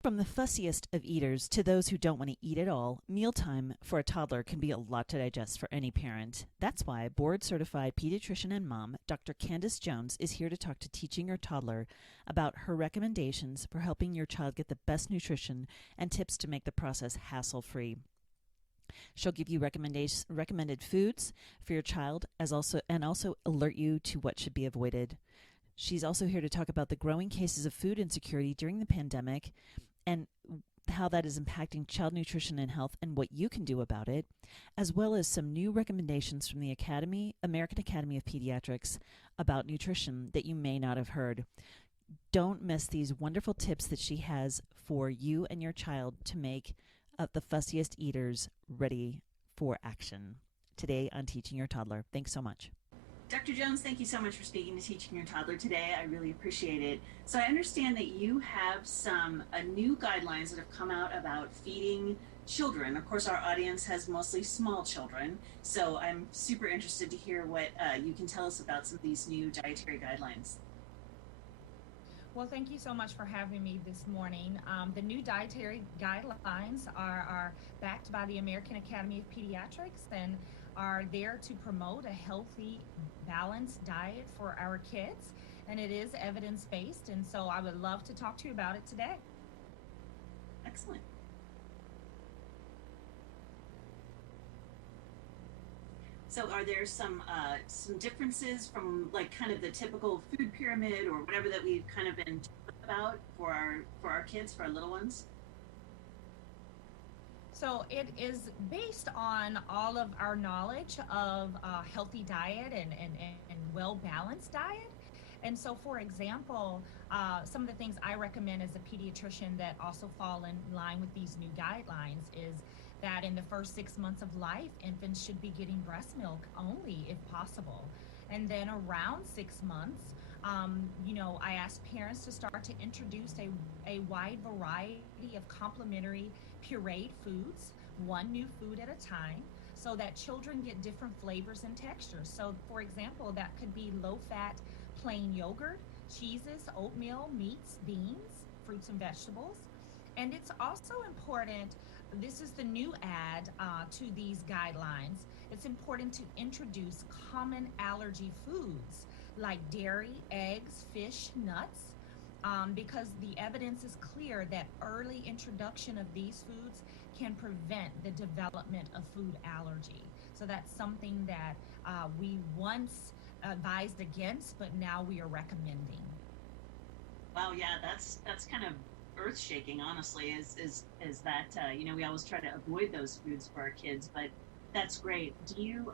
From the fussiest of eaters to those who don't want to eat at all, mealtime for a toddler can be a lot to digest for any parent. That's why board-certified pediatrician and mom, Dr. Candice Jones, is here to talk to teaching your toddler about her recommendations for helping your child get the best nutrition and tips to make the process hassle-free. She'll give you recommended foods for your child also alert you to what should be avoided. She's also here to talk about the growing cases of food insecurity during the pandemic and how that is impacting child nutrition and health and what you can do about it, as well as some new recommendations from the American Academy of Pediatrics about nutrition that you may not have heard. Don't miss these wonderful tips that she has for you and your child to make the fussiest eaters ready for action today on Teaching Your Toddler. Thanks so much. Dr. Jones, thank you so much for speaking to Teaching Your Toddler today. I really appreciate it. So I understand that you have some new guidelines that have come out about feeding children. Of course, our audience has mostly small children, so I'm super interested to hear what you can tell us about some of these new dietary guidelines. Well, thank you so much for having me this morning. The new dietary guidelines are backed by the American Academy of Pediatrics and are there to promote a healthy, balanced diet for our kids. And it is evidence-based, and so I would love to talk to you about it today. Excellent. So are there some differences from like kind of the typical food pyramid or whatever that we've kind of been talking about for our kids, for our little ones? So it is based on all of our knowledge of healthy diet and well-balanced diet. And so, for example, some of the things I recommend as a pediatrician that also fall in line with these new guidelines is that in the first 6 months of life, infants should be getting breast milk only if possible. And then around 6 months, I ask parents to start to introduce a wide variety of complementary pureed foods, one new food at a time, so that children get different flavors and textures. So, for example, that could be low-fat plain yogurt, cheeses, oatmeal, meats, beans, fruits and vegetables. And it's also important, this is the new add to these guidelines, it's important to introduce common allergy foods like dairy, eggs, fish, nuts, because the evidence is clear that early introduction of these foods can prevent the development of food allergy. So that's something that we once advised against, but now we are recommending. Wow, yeah, that's kind of earth-shaking, honestly, is that we always try to avoid those foods for our kids, but that's great. Do you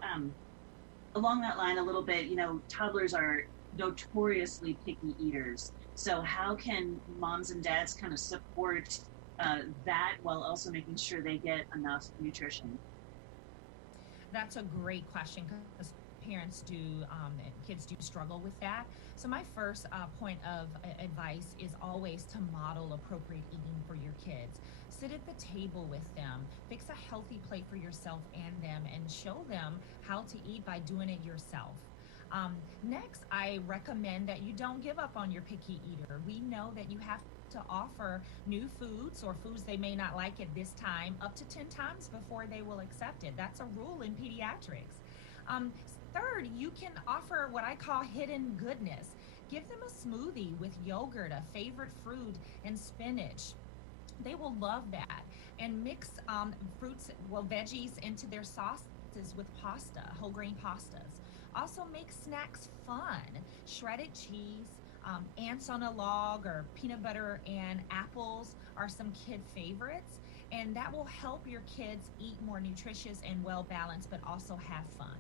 along that line a little bit, toddlers are notoriously picky eaters, so how can moms and dads kind of support that while also making sure they get enough nutrition? That's a great question because parents do, kids do struggle with that. So my first point of advice is always to model appropriate eating for your kids. Sit at the table with them, fix a healthy plate for yourself and them, and show them how to eat by doing it yourself. Next, I recommend that you don't give up on your picky eater. We know that you have to offer new foods or foods they may not like at this time up to 10 times before they will accept it. That's a rule in pediatrics. Third, you can offer what I call hidden goodness. Give them a smoothie with yogurt, a favorite fruit, and spinach. They will love that. And mix veggies into their sauces with pasta, whole grain pastas. Also make snacks fun. Shredded cheese, ants on a log, or peanut butter and apples are some kid favorites. And that will help your kids eat more nutritious and well-balanced, but also have fun.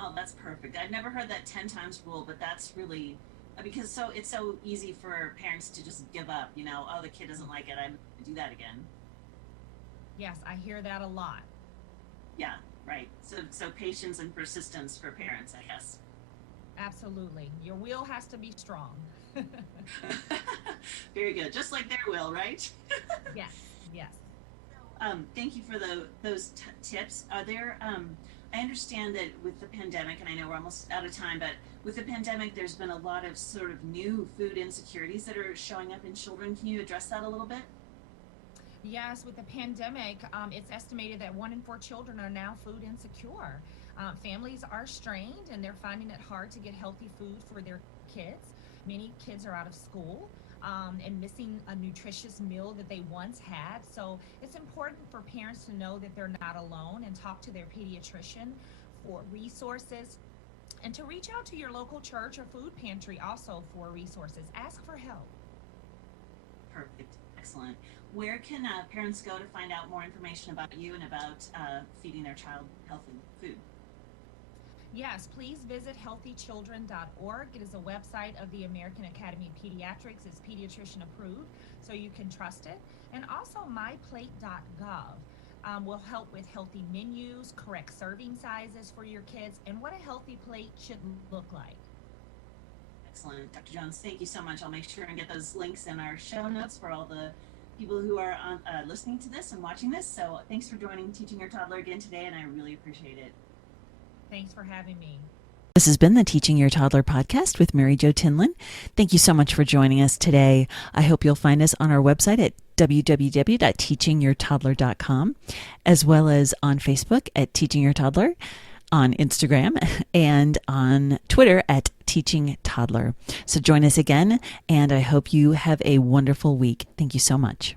Oh, that's perfect. I've never heard that 10 times rule, but that's really, because it's so easy for parents to just give up, oh, the kid doesn't like it, I'm going to do that again. Yes, I hear that a lot. Yeah, right. So patience and persistence for parents, I guess. Absolutely. Your will has to be strong. Very good. Just like their will, right? Yes, yes. Thank you for those tips. Are there I understand that with the pandemic, and I know we're almost out of time, but with the pandemic, there's been a lot of sort of new food insecurities that are showing up in children. Can you address that a little bit? Yes, with the pandemic, it's estimated that 1 in 4 children are now food insecure. Families are strained and they're finding it hard to get healthy food for their kids. Many kids are out of school and missing a nutritious meal that they once had. So it's important for parents to know that they're not alone and talk to their pediatrician for resources, and to reach out to your local church or food pantry also for resources. Ask for help. Perfect. Excellent. Where can parents go to find out more information about you and about feeding their child healthy food? Yes, please visit healthychildren.org. It is a website of the American Academy of Pediatrics. It's pediatrician approved, so you can trust it. And also myplate.gov will help with healthy menus, correct serving sizes for your kids, and what a healthy plate should look like. Excellent. Dr. Jones, thank you so much. I'll make sure and get those links in our show notes for all the people who are listening to this and watching this. So thanks for joining Teaching Your Toddler again today, and I really appreciate it. Thanks for having me. This has been the Teaching Your Toddler podcast with Mary Jo Tinlin. Thank you so much for joining us today. I hope you'll find us on our website at www.teachingyourtoddler.com, as well as on Facebook at Teaching Your Toddler, on Instagram, and on Twitter at Teaching Toddler. So join us again, and I hope you have a wonderful week. Thank you so much.